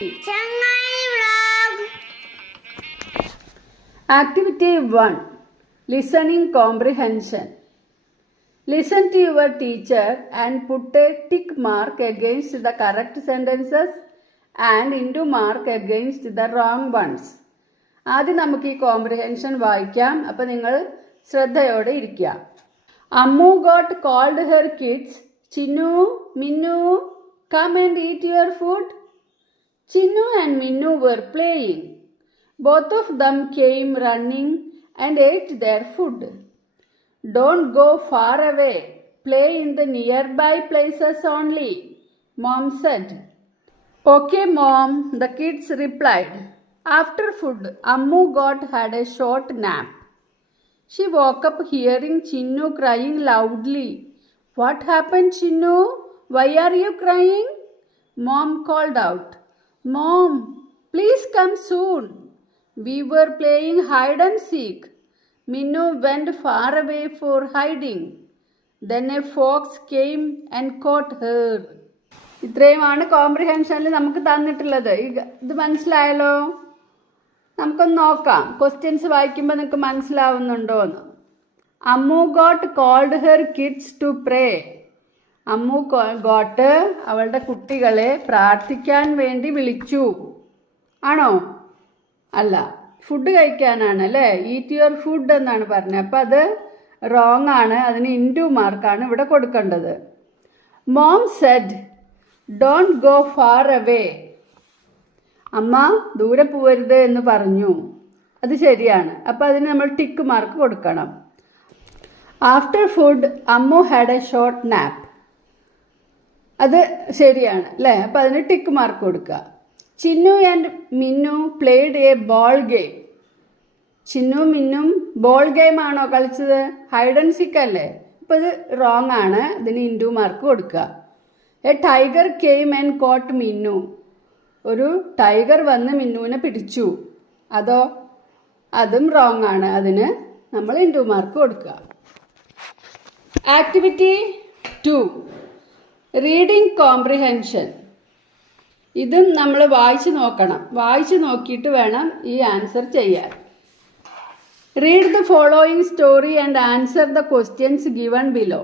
Chennai vlog. Activity 1. Listening comprehension. Listen to your teacher and put a tick mark against the correct sentences and into mark against the wrong ones. ആദ്യം നമുക്ക് ഈ comprehension വായിക്കാം. അപ്പോൾ നിങ്ങൾ ശ്രദ്ധയോടെ ഇരിക്കുക. Ammu got called her kids. Chinnu, Minnu, come and eat your food. Chinnu and Minnu were playing. Both of them came running and ate their food. Don't go far away. Play in the nearby places only, Mom said. Okay, Mom, the kids replied. After food, Ammu had a short nap. She woke up hearing Chinnu crying loudly. What happened, Chinnu? Why are you crying? Mom called out. Mom, please come soon. We were playing hide and seek. Minnu went far away for hiding. Then a fox came and caught her. ഇത്രയുമാണ് കോംപ്രിഹെൻഷനിൽ നമുക്ക് തന്നിട്ടുള്ളത്. ഇത് മനസ്സിലായല്ലോ? നമുക്കൊന്ന് നോക്കാം. Questions വായിക്കുമ്പോൾ നിങ്ങൾക്ക് മനസ്സിലാവുന്നുണ്ടോ എന്ന്. Ammu got called her kids to pray. Ammu got അവളുടെ കുട്ടികളെ പ്രാർത്ഥിക്കാൻ വേണ്ടി വിളിച്ചു. ആണോ? അല്ല, ഫുഡ് കഴിക്കാനാണ് അല്ലേ? ഈറ്റ് യുവർ ഫുഡ് എന്നാണ് പറഞ്ഞത്. അപ്പം അത് റോങ് ആണ്. അതിന് ഇൻറ്റു മാർക്കാണ് ഇവിടെ കൊടുക്കേണ്ടത്. Mom said don't go far away. അമ്മ ദൂരെ പോവരുത് എന്ന് പറഞ്ഞു. അത് ശരിയാണ്. അപ്പം അതിന് നമ്മൾ ടിക്ക് മാർക്ക് കൊടുക്കണം. After food Ammu had A short nap. അത് ശരിയാണ് അല്ലേ? അപ്പം അതിന് ടിക്ക് മാർക്ക് കൊടുക്കുക. Chinnu and Minnu played A ball game. Chinnu മിന്നും ബോൾ ഗെയിം ആണോ കളിച്ചത്? ഹൈഡ് ആൻഡ് സീക്ക് അല്ലേ? അപ്പം ഇത് റോങ് ആണ്. ഇതിന് ഇൻറ്റു മാർക്ക് കൊടുക്കുക. A tiger came and caught Minnu. ഒരു ടൈഗർ വന്ന് മിന്നുവിനെ പിടിച്ചു. അതോ? അതും റോങ് ആണ്. അതിന് നമ്മൾ ഇൻറ്റു മാർക്ക് കൊടുക്കുക. ആക്ടിവിറ്റി 2. Reading comprehension. ഇതും നമ്മൾ വായിച്ചു നോക്കണം. വായിച്ചു നോക്കിയിട്ട് വേണം ഈ ആൻസർ ചെയ്യാൻ. Read the following story and answer the questions given below.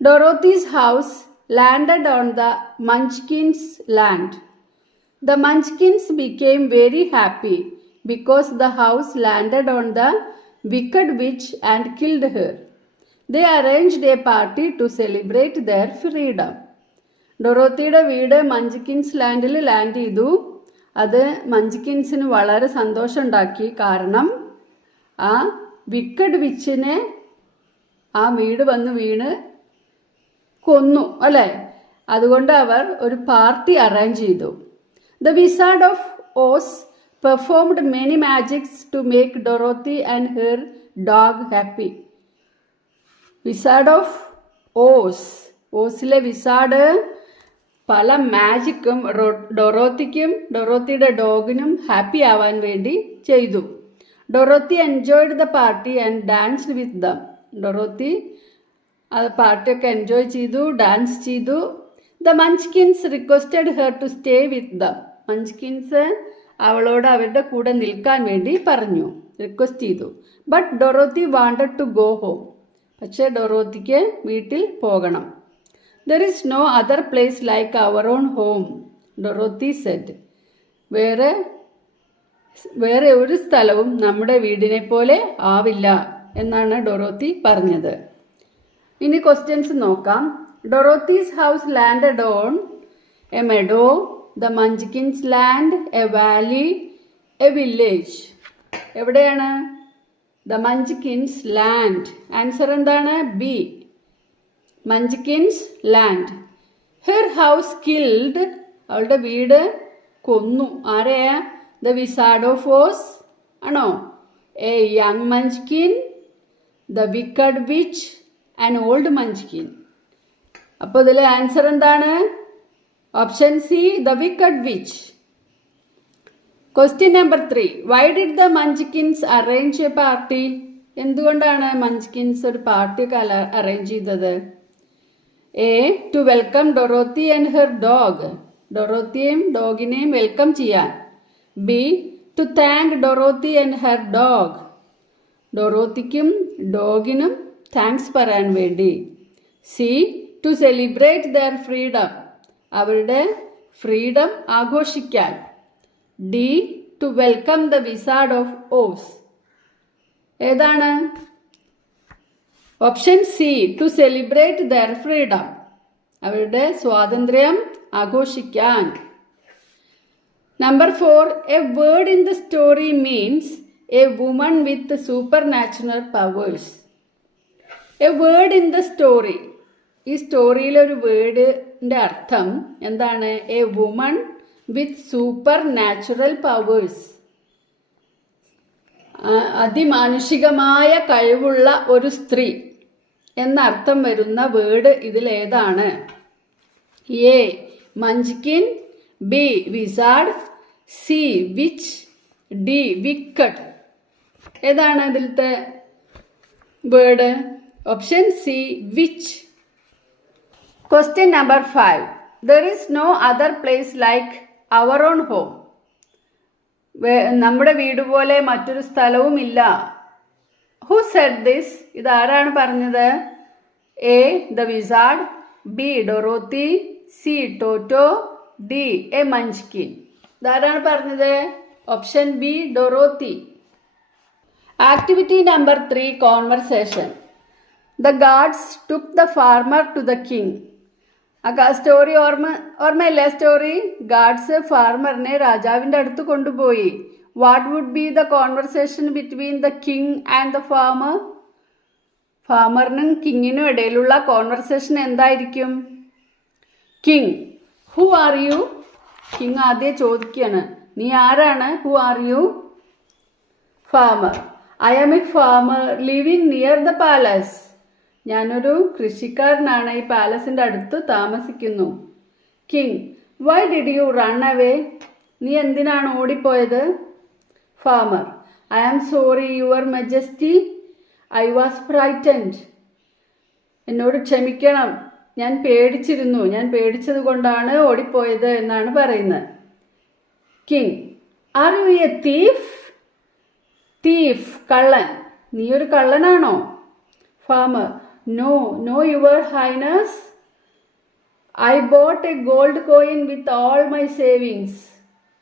Dorothy's house landed on the Munchkins land. The Munchkins became very happy because the house landed on the wicked witch and killed her. They arranged a party to celebrate their freedom. ഡൊറോത്തിയുടെ വീട് മഞ്ച്കിൻസ് ലാൻഡിൽ land ചെയ്തു. അത് മഞ്ച്കിൻസിന് വളരെ സന്തോഷമുണ്ടാക്കി. കാരണം ആ wicked വിച്ചിനെ ആ വീട് വന്ന് വീണ് കൊന്നു അല്ലേ? അതുകൊണ്ട് അവർ ഒരു പാർട്ടി അറേഞ്ച് ചെയ്തു. The Wizard of Oz performed many magics to make Dorothy and her dog happy. Wizard of Oz. ഓസിലെ വിസാർഡ് പല മാജിക്കും ഡൊറോത്തിക്കും ഡൊറോത്തിയുടെ ഡോഗിനും ഹാപ്പി ആവാൻ വേണ്ടി ചെയ്തു. Dorothy enjoyed the party and danced with them. Dorothy അത് പാർട്ടിയൊക്കെ എൻജോയ് ചെയ്തു, ഡാൻസ് ചെയ്തു. The Munchkins requested her to stay with them. Munchkins അവളോട് അവരുടെ കൂടെ നിൽക്കാൻ വേണ്ടി പറഞ്ഞു, റിക്വസ്റ്റ് ചെയ്തു. But Dorothy wanted to go home. പക്ഷേ ഡൊറോത്തിക്ക് വീട്ടിൽ പോകണം. There is no other place like our own home, Dorothy said. വേറെ ഒരു സ്ഥലവും നമ്മുടെ വീടിനെ പോലെ ആവില്ല എന്നാണ് ഡൊറോത്തി പറഞ്ഞത്. ഇനി ക്വസ്റ്റ്യൻസ് നോക്കാം. Dorothy's house landed on a meadow. The Munchkins land a valley a village. എവിടെയാണ്? The Munchkins land. ആൻസർ എന്താണ്? B, Munchkins land. Her house killed. അവളുടെ വീട് കൊന്നു. ആരെയാ? ദ വിസാർഡ് ഓഫ് ഓസ് ആണോ? A young Munchkin, the wicked witch, an old Munchkin. അപ്പോൾ ഇതിൽ answer എന്താണ്? Option C, the wicked witch. Question number 3. Why did the Munchkins arrange a party? എന്തുകൊണ്ടാണ് Munchkins ഒരു പാർട്ടിയൊക്കെ അറേഞ്ച് ചെയ്തത്? A. To welcome Dorothy and her dog. ഡൊറോത്തിയെയും ഡോഗിനെയും welcome ചെയ്യാൻ. B to thank Dorothy and her dog. ഡൊറോത്തിക്കും ഡോഗിനും thanks പറയാൻ വേണ്ടി. C to celebrate their freedom. അവരുടെ ഫ്രീഡം ആഘോഷിക്കാൻ. D to welcome the wizard of Oz. ഏതാണ്? Option C to celebrate their freedom. അവരുടെ സ്വാതന്ത്ര്യം ആഘോഷിക്കാൻ. Number 4, a word in the story means a woman with supernatural powers. A word in the story. ഈ സ്റ്റോറിയിലെ ഒരു വേർഡിൻ്റെ അർത്ഥം എന്താണ്? A woman with supernatural powers. അതിമാനുഷികമായ കഴിവുള്ള ഒരു സ്ത്രീ എന്നർത്ഥം വരുന്ന വേർഡ് ഇതിലേതാണ്? A munchkin, B wizard, C witch, D wicked. ഏതാണ് ഇതിലത്തെ word? Option C witch. Question number 5. There is no other place like our own home. നമ്മുടെ വീട് പോലെ മറ്റൊരു സ്ഥലവും ഇല്ല. Who said this? ഇതാരാണ് പറഞ്ഞത്? A the wizard, B Dorothy, C Toto, D a munchkin. ഇതാരാണ് പറഞ്ഞത്? Option B Dorothy. Activity number 3, conversation. The guards took the farmer to the king. Story ഓർമ്മയില്ലേ? സ്റ്റോറി ഗാർഡ്സ് ഫാർമറിനെ രാജാവിൻ്റെ അടുത്ത് കൊണ്ടുപോയി. What would be the conversation between the king and the farmer? ഫാമറിനും കിങ്ങിനും ഇടയിലുള്ള കോൺവെർസേഷൻ എന്തായിരിക്കും? King, who are you? King ആദ്യം ചോദിക്കുകയാണ്, നീ ആരാണ്? Who are you? Farmer, I am a farmer living near the palace. ഞാനൊരു കൃഷിക്കാരനാണ്, ഈ പാലസിൻ്റെ അടുത്ത് താമസിക്കുന്നു. King, why did you run away? നീ എന്തിനാണ് ഓടിപ്പോയത്? Farmer, I am sorry your majesty, I was frightened. എന്നോട് ക്ഷമിക്കണം, ഞാൻ പേടിച്ചിരുന്നു, ഞാൻ പേടിച്ചത് കൊണ്ടാണ് ഓടിപ്പോയത് എന്നാണ് പറയുന്നത്. King, are you a thief? Thief, കള്ളൻ. നീ ഒരു കള്ളനാണോ? Farmer, no no your highness, I bought a gold coin with all my savings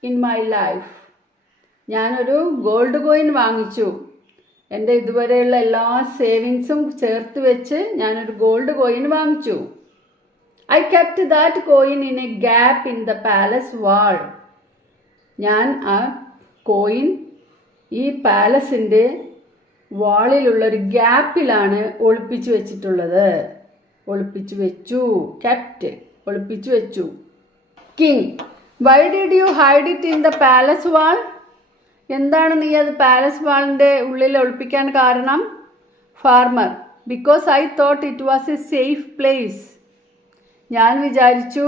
in my life. ഞാനൊരു ഗോൾഡ് കോയിൻ വാങ്ങിച്ചു. എൻ്റെ ഇതുവരെയുള്ള എല്ലാ സേവിങ്സും ചേർത്ത് വെച്ച് ഞാനൊരു ഗോൾഡ് കോയിൻ വാങ്ങിച്ചു. I kept that coin in a gap in the palace wall. ഞാൻ ആ കോയിൻ ഈ പാലസിൻ്റെ വാളിലുള്ളൊരു ഗ്യാപ്പിലാണ് ഒളിപ്പിച്ചു വെച്ചിട്ടുള്ളത്. ഒളിപ്പിച്ചു വെച്ചു. കെപ്റ്റ്, ഒളിപ്പിച്ചു വെച്ചു. King, why did you hide it in the palace wall? എന്താണ് നീ അത് പാലസ് വാളിൻ്റെ ഉള്ളിൽ ഒളിപ്പിക്കാൻ കാരണം? Farmer, because I thought it was a safe place. ഞാൻ വിചാരിച്ചു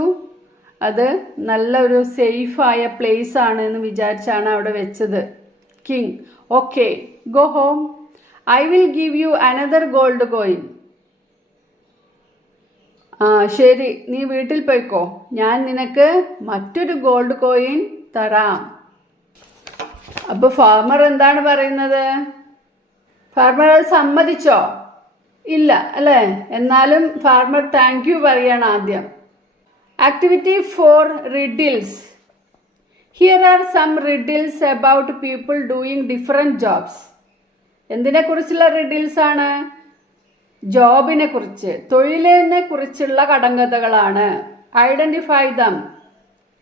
അത് നല്ല ഒരു സേഫായ പ്ലേസ് ആണ് എന്ന് വിചാരിച്ചാണ് അവിടെ വെച്ചത്. King, okay, go home, I will give you another gold coin. ശരി, നീ വീട്ടിൽ പോയിക്കോ, ഞാൻ നിനക്ക് മറ്റൊരു ഗോൾഡ് കോയിൻ തരാം. അപ്പോൾ ഫാർമർ എന്താണ് പറയുന്നത്? ഫാർമർ അത് സമ്മതിച്ചോ? ഇല്ല അല്ലേ? എന്നാലും ഫാർമർ താങ്ക് യു പറയാണ് ആദ്യം. Activity 4, riddles. Here are some riddles about people doing different jobs. എന്തിനെ കുറിച്ചുള്ള റിഡിൽസ് ആണ്? ജോബിനെ കുറിച്ച്, തൊഴിലിനെ കുറിച്ചുള്ള കടങ്കഥകളാണ്. ഐഡൻറ്റിഫൈ ദം.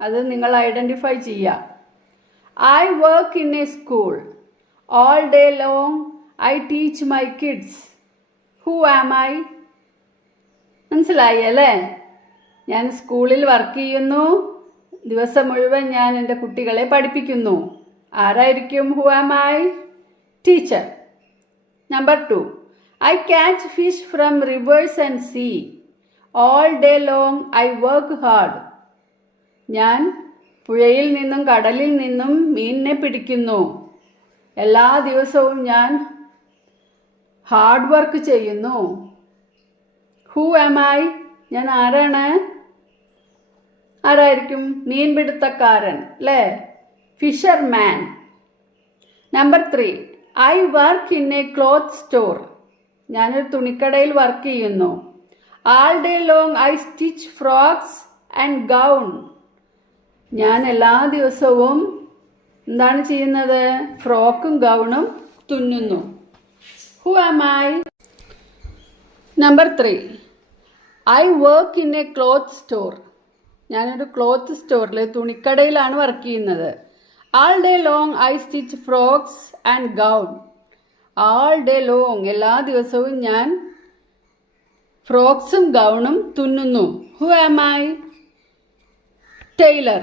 അത് നിങ്ങൾ ഐഡൻറ്റിഫൈ ചെയ്യുക. I work in a school. All day long I teach my kids. Who am I? മനസ്സിലായി അല്ലേ? ഞാൻ സ്കൂളിൽ വർക്ക് ചെയ്യുന്നു, ദിവസം മുഴുവൻ ഞാൻ എൻ്റെ കുട്ടികളെ പഠിപ്പിക്കുന്നു. ആരായിരിക്കും who am I? Teacher. Number 2, I catch fish from rivers and sea. All day long I work hard. ഞാൻ പുഴയിൽ നിന്നും കടലിൽ നിന്നും മീനിനെ പിടിക്കുന്നു. എല്ലാ ദിവസവും ഞാൻ ഹാർഡ് വർക്ക് ചെയ്യുന്നു. Who am I? ഞാൻ ആരാണ്? ആരായിരിക്കും? മീൻപിടുത്തക്കാരൻ അല്ലേ? Fisherman. Number 3, I work in a cloth store. ഞാനൊരു തുണിക്കടയിൽ വർക്ക് ചെയ്യുന്നു. All day long I stitch frocks and gown. ഞാൻ എല്ലാ ദിവസവും എന്താണ് ചെയ്യുന്നത്? ഫ്രോക്കും ഗൗണും തുന്നുന്നു. Who am I? Number 3, I work in a cloth store. ഞാനൊരു ക്ലോത്ത് സ്റ്റോറിൽ തുണിക്കടയിലാണ് വർക്ക് ചെയ്യുന്നത്. All day long I stitch frocks and gown. All day long എല്ലാ ദിവസവും ഞാൻ ഫ്രോക്സും ഗൗണും തുന്നുന്നു. Who am I? Tailor.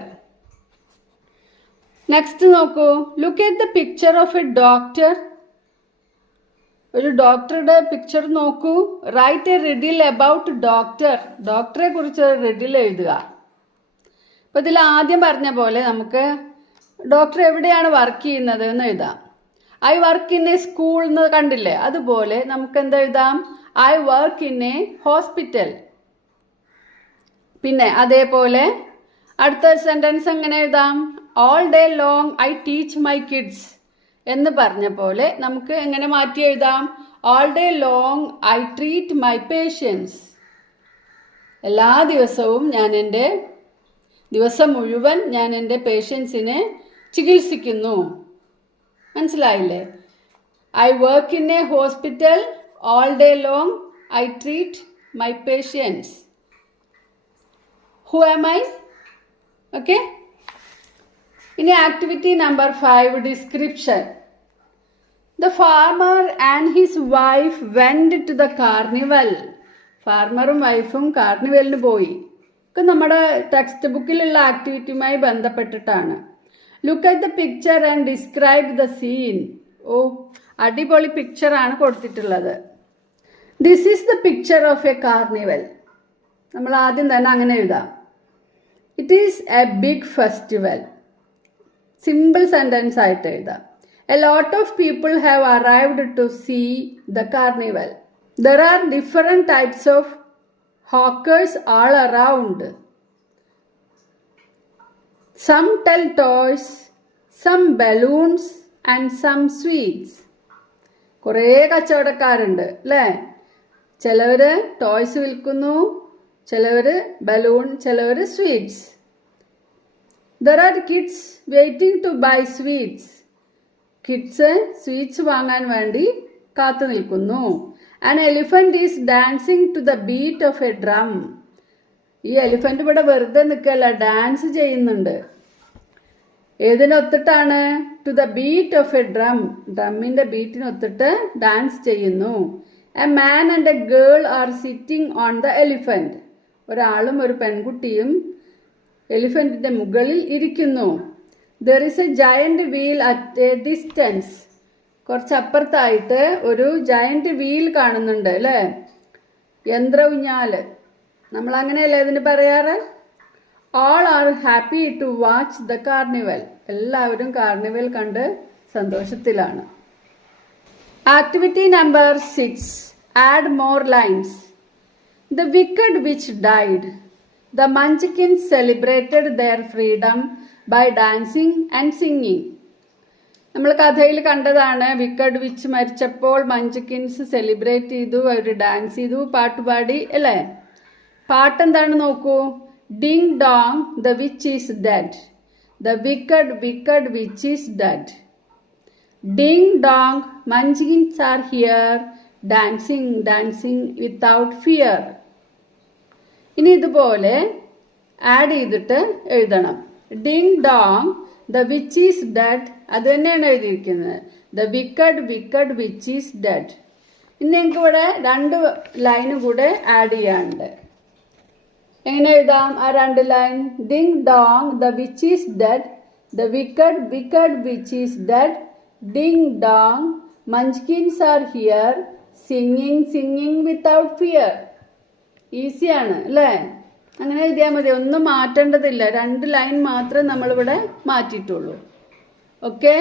Next നോക്കൂ. Look at the picture of a doctor. ഒരു ഡോക്ടറുടെ പിക്ചർ നോക്കൂ. Write a riddle about doctor. ഡോക്ടറെ കുറിച്ച് ഒരു റിഡിൽ എഴുതുക. ഇപ്പം ഇതിൽ ആദ്യം പറഞ്ഞ പോലെ നമുക്ക് ഡോക്ടർ എവിടെയാണ് വർക്ക് ചെയ്യുന്നത് എന്ന് എഴുതാം. I work in a school എന്ന് കണ്ടില്ലേ? അതുപോലെ നമുക്ക് എന്താ എഴുതാം? I work in a hospital. പിന്നെ അതേപോലെ അടുത്ത സെന്റൻസ് എങ്ങനെ എഴുതാം? All day long I teach my kids എന്ന് പറഞ്ഞ പോലെ നമുക്ക് എങ്ങനെ മാറ്റി എഴുതാം? All day long I treat my patients. എല്ലാ ദിവസവും ദിവസം മുഴുവൻ ഞാൻ എൻ്റെ പേഷ്യൻസിനെ ചികിത്സിക്കുന്നു. മനസ്സിലായില്ലേ? I work in a hospital. All day long I treat my patients. Who am I? Okay. ഇനി activity number 5, description. The farmer and his wife went to the carnival. ഫാർമറും വൈഫും കാർണിവലിന് പോയി. ഒക്കെ നമ്മുടെ ടെക്സ്റ്റ് ബുക്കിലുള്ള ആക്ടിവിറ്റിയുമായി ബന്ധപ്പെട്ടിട്ടാണ്. Look at the picture and describe the scene. ഓ, അടിപൊളി പിക്ചറാണ് കൊടുത്തിട്ടുള്ളത്. This is the picture of a carnival. നമ്മൾ ആദ്യം തന്നെ അങ്ങനെ എഴുതാം. It is a big festival. Simple sentence ആയിട്ട് എഴുതാം. A lot of people have arrived to see the carnival. There are different types of hawkers all around. Some tell toys, some balloons and some sweets. കുറേ കച്ചവടക്കാരുണ്ട് അല്ലേ? ചിലവർ toys വിൽക്കുന്നു, ചിലവർ balloon, ചിലവർ sweets. There are kids waiting to buy sweets. Kids sweets വാങ്ങാൻ വേണ്ടി കാത്തു നിൽക്കുന്നു. An elephant is dancing to the beat of a drum. ഈ എലിഫന്റ് ഇവിടെ വെറുതെ നിൽക്കല്ല, ഡാൻസ് ചെയ്യുന്നുണ്ട്. ഏതിനൊത്തിട്ടാണ്? To the beat of a drum. ഡ്രമ്മിന്റെ ബീറ്റിനൊത്തിട്ട് ഡാൻസ് ചെയ്യുന്നു. A man and a girl are sitting on the elephant. ഒരാളും ഒരു പെൺകുട്ടിയും എലിഫന്റിന്റെ മുകളിൽ ഇരിക്കുന്നു. There is a giant wheel at a distance. കുറച്ചപ്പുറത്തായിട്ട് ഒരു ജയന്റ് വീൽ കാണുന്നുണ്ട് അല്ലേ? യന്ത്ര ഊഞ്ഞാല്. നമ്മൾ അങ്ങനെയല്ലേ ഇതിന് പറയാറ്? All are happy to watch the carnival. എല്ലാവരും കാർണിവൽ കണ്ട് സന്തോഷത്തിലാണ്. Activity number 6, add more lines. The wicked witch died. The munchkins celebrated their freedom by dancing and singing. നമ്മൾ കഥയിൽ കണ്ടതാണ്. വിക്കഡ് വിച്ച് മരിച്ചപ്പോൾ മഞ്ചകിൻസ് സെലിബ്രേറ്റ് ചെയ്തു, അവർ ഡാൻസ് ചെയ്തു, പാട്ടുപാടി അല്ലേ? പാട്ടെന്താണ് നോക്കൂ. Ding dong the witch is dead. The wicked witch is dead. Ding dong munchkins are here dancing without fear. ഇനി ഇതുപോലെ ആഡ് ചെയ്തിട്ട് എഴുതണം. Ding dong the witch is dead. അത് തന്നെയാണ് എഴുതിയിരിക്കുന്നത്. The wicked witch is dead. ഇനി ഞങ്ങൾക്ക് ഇവിടെ 2 ലൈന് കൂടെ ആഡ് ചെയ്യാനുണ്ട്. എങ്ങനെ എഴുതാം ആ 2 line? Ding dong the witch is dead. The wicked witch is dead. Ding dong munchkins are here singing without fear. ഈസിയാണ് അല്ലേ? അങ്ങനെ എഴുതിയാൽ മതി, ഒന്നും മാറ്റേണ്ടതില്ല. 2 ലൈൻ മാത്രമേ നമ്മളിവിടെ മാറ്റിയിട്ടുള്ളൂ. ഓക്കെ.